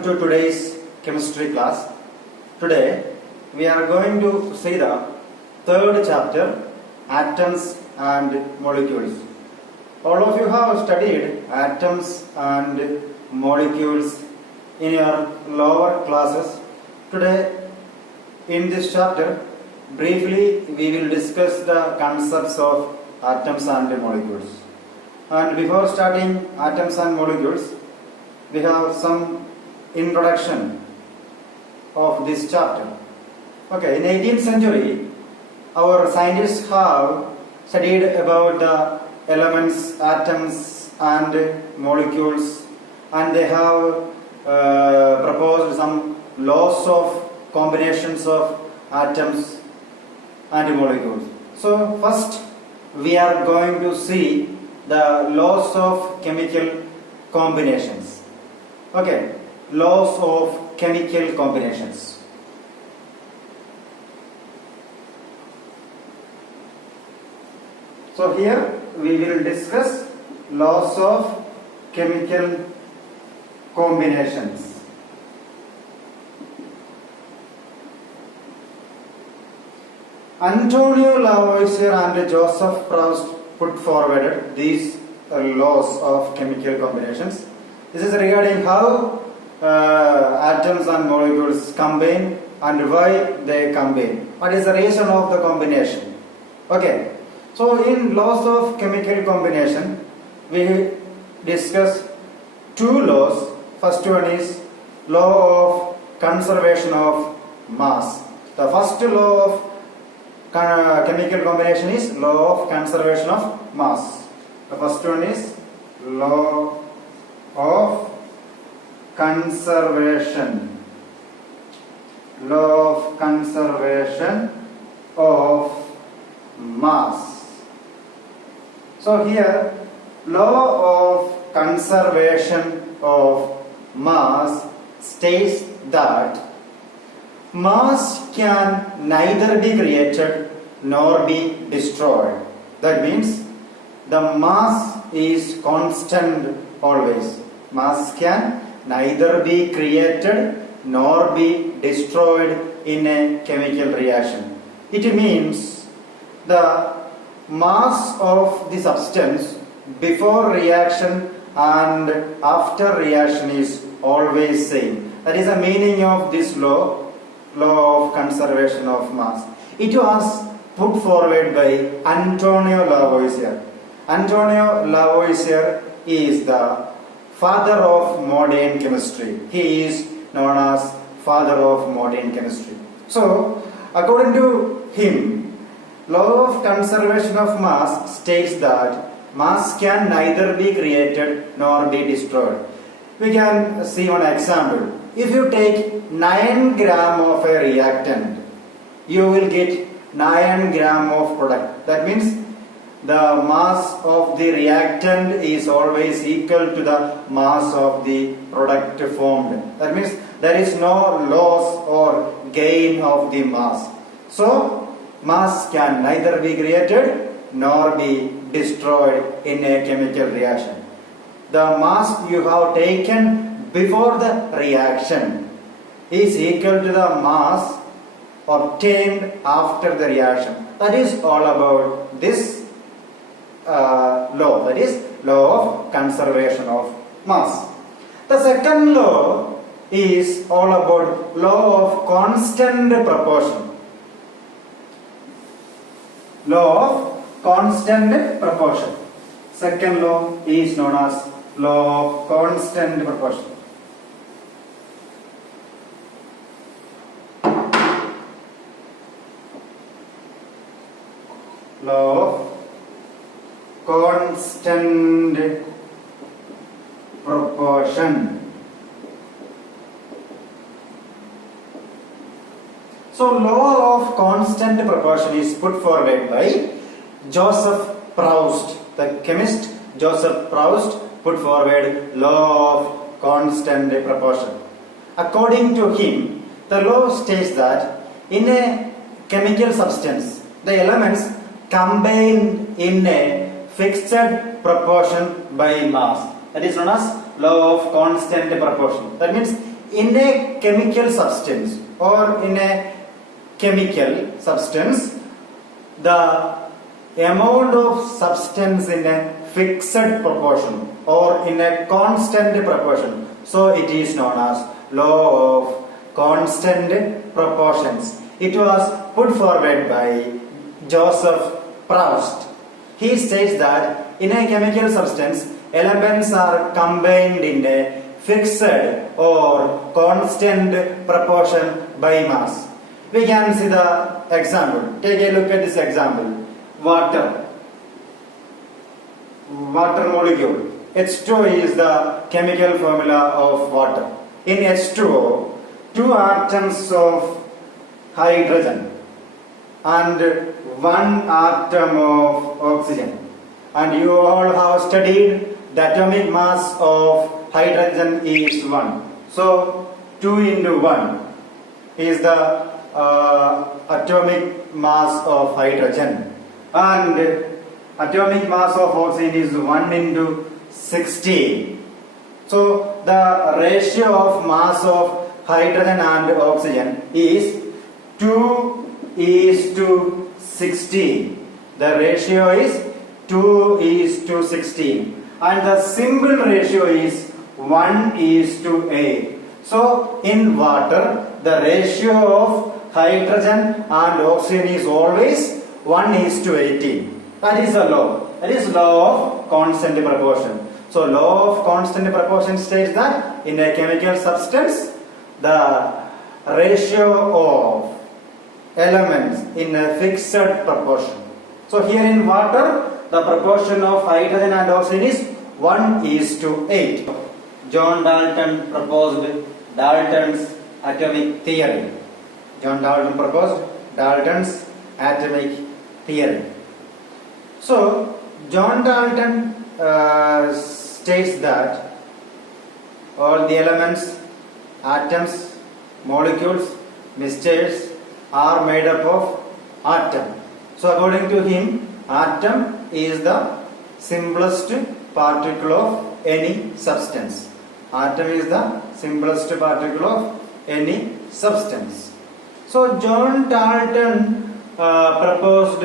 welcome to today's chemistry class. Today we are going to see the third chapter, atoms and molecules. All of you have studied atoms and molecules in your lower classes. Today in this chapter, briefly we will discuss the concepts of atoms and molecules. And before starting atoms and molecules, we have some introduction of this chapter. Okay, in 18th century, our scientists have studied about the elements, atoms and molecules, and they have proposed some laws of combinations of atoms and molecules. So first we are going to see the laws of chemical combinations. Okay, laws of chemical combinations. So here we will discuss laws of chemical combinations. Antonio Lavoisier and Joseph Proust put forward these laws of chemical combinations. This is regarding how atoms and molecules combine and why they combine. What is the reason of the combination? Okay. So in laws of chemical combination, we discuss two laws. First one is law of conservation of mass. The first law of chemical combination is law of conservation of mass. The first one is law of conservation. Law of conservation of mass. So here, law of conservation of mass states that mass can neither be created nor be destroyed. That means the mass is constant always. Mass can neither be created nor be destroyed in a chemical reaction. It means the mass of the substance before reaction and after reaction is always same. That is the meaning of this law of conservation of mass. It was put forward by Antonio Lavoisier. Antonio Lavoisier is the father of modern chemistry. He is known as father of modern chemistry. So, according to him, law of conservation of mass states that mass can neither be created nor be destroyed. We can see one example. If you take 9 gram of a reactant, you will get 9 gram of product. That means the mass of the reactant is always equal to the mass of the product formed. That means there is no loss or gain of the mass. So mass can neither be created nor be destroyed in a chemical reaction. The mass you have taken before the reaction is equal to the mass obtained after the reaction. That is all about this law, that is law of conservation of mass. The second law is all about law of constant proportion. Law of constant proportion. Second law is known as law of constant proportion. Law of constant proportion. So law of constant proportion is put forward by Joseph Proust. The chemist Joseph Proust put forward law of constant proportion. According to him, the law states that in a chemical substance, the elements combine in a fixed proportion by mass. That is known as law of constant proportion. That means in a chemical substance or in a chemical substance, the amount of substance in a fixed proportion or in a constant proportion. So it is known as law of constant proportions. It was put forward by Joseph Proust. He states that in a chemical substance, elements are combined in a fixed or constant proportion by mass. We can see the example. Take a look at this example. Water molecule. H2O is the chemical formula of water. In H2O, 2 atoms of hydrogen and 1 atom of oxygen. And you all have studied the atomic mass of hydrogen is 1. So 2 into 1 is the atomic mass of hydrogen, and atomic mass of oxygen is 1 into 16. So the ratio of mass of hydrogen and oxygen is 2:16. The ratio is 2:16, and the simple ratio is 1:8. So in water, the ratio of hydrogen and oxygen is always 1:18. That is a law. That is law of constant proportion. So law of constant proportion states that in a chemical substance, the ratio of elements in a fixed proportion. So here in water, the proportion of hydrogen and oxygen is 1:8. John Dalton proposed Dalton's atomic theory. John Dalton proposed Dalton's atomic theory. So John Dalton states that all the elements, atoms, molecules, mixtures are made up of atom. So according to him, atom is the simplest particle of any substance. Atom is the simplest particle of any substance. So John Dalton proposed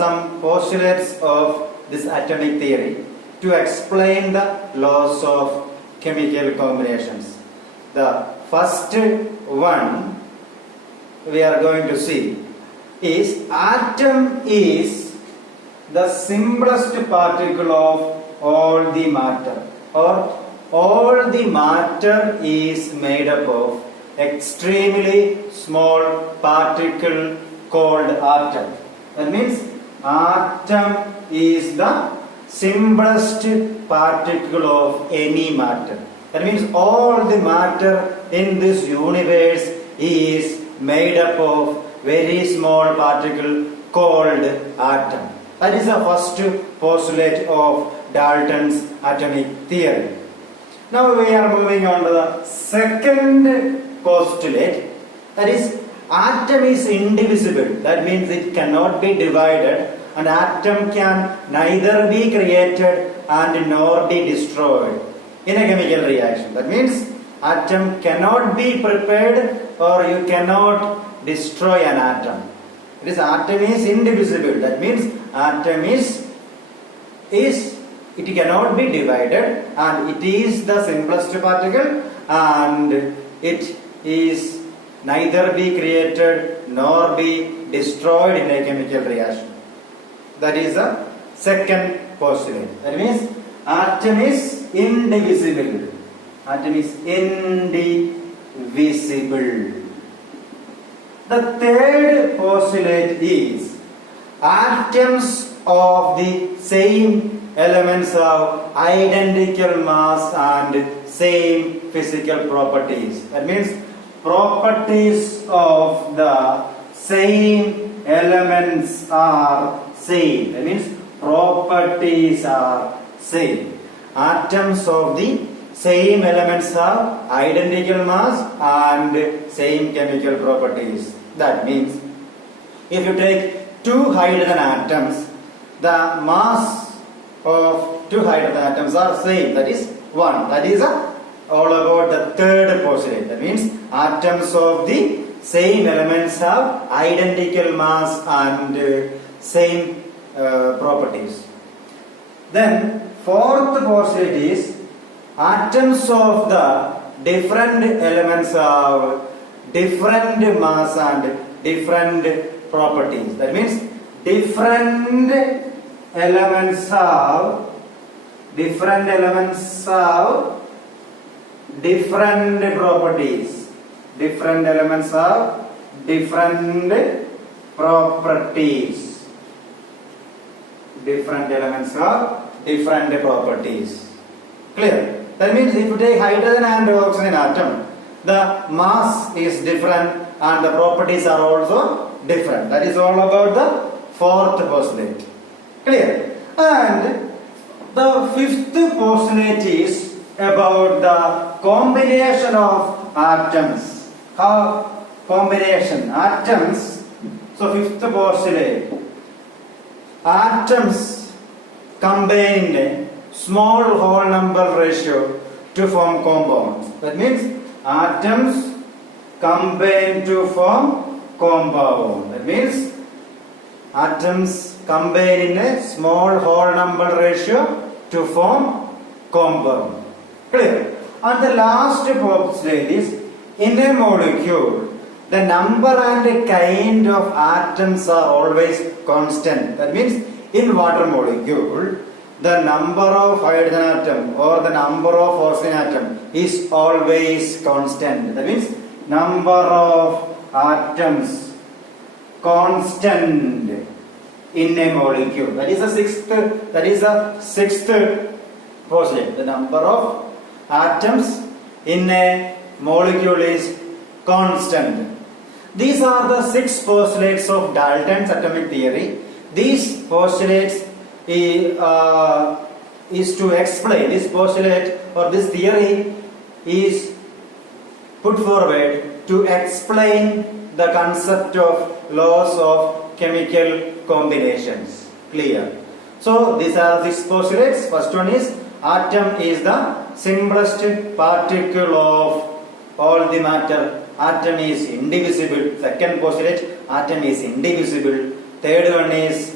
some postulates of this atomic theory to explain the laws of chemical combinations. The first one we are going to see is atom is the simplest particle of all the matter, or all the matter is made up of extremely small particle called atom. That means atom is the simplest particle of any matter. That means all the matter in this universe is made up of very small particle called atom. That is the first postulate of Dalton's atomic theory. Now we are moving on to the second postulate, that is atom is indivisible. That means it cannot be divided, and atom can neither be created and nor be destroyed in a chemical reaction. That means atom cannot be prepared or you cannot destroy an atom. It is atom is indivisible. That means atom is it cannot be divided, and it is the simplest particle, and it is neither be created nor be destroyed in a chemical reaction. That is the second postulate. That means atom is indivisible. Atom is indivisible. The third postulate is atoms of the same elements have identical mass and same physical properties. That means properties of the same elements are same. That means properties are same. Atoms of the same elements have identical mass and same chemical properties. That means if you take 2 hydrogen atoms, the mass of 2 hydrogen atoms are same, that is 1. That is all about the third postulate. That means atoms of the same elements have identical mass and same properties. Then fourth postulate is atoms of the different elements have different mass and different properties. That means different elements have different properties. Different elements have different properties. Different elements have different properties. Clear? That means if you take hydrogen and oxygen atom, the mass is different and the properties are also different. That is all about the fourth postulate. Clear? And the fifth postulate is about the combination of atoms. How combination atoms? So fifth postulate, atoms combine in a small whole number ratio to form compounds. That means atoms combine to form compound. That means atoms combine in a small whole number ratio to form compound. Clear? And the last postulate is in a molecule the number and kind of atoms are always constant. That means in water molecule the number of hydrogen atom or the number of oxygen atom is always constant. That means number of atoms constant in a molecule. That is the sixth postulate. The number of atoms in a molecule is constant. These are the 6 postulates of Dalton's atomic theory. These postulates is to explain, this postulate or this theory is put forward to explain the concept of laws of chemical combinations. Clear? So these are 6 postulates. First one is atom is the simplest particle of all the matter. Atom is indivisible. Second postulate, atom is indivisible. Third one is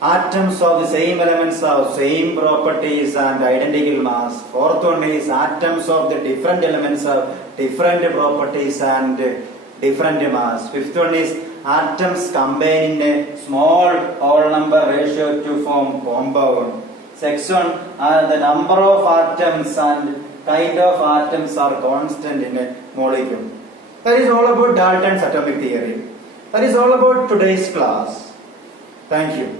atoms of the same elements have same properties and identical mass. Fourth one is atoms of the different elements have different properties and different mass. Fifth one is atoms combine in a small whole number ratio to form compound. Sixth one, the number of atoms and kind of atoms are constant in a molecule. That is all about Dalton's atomic theory. That is all about today's class. Thank you.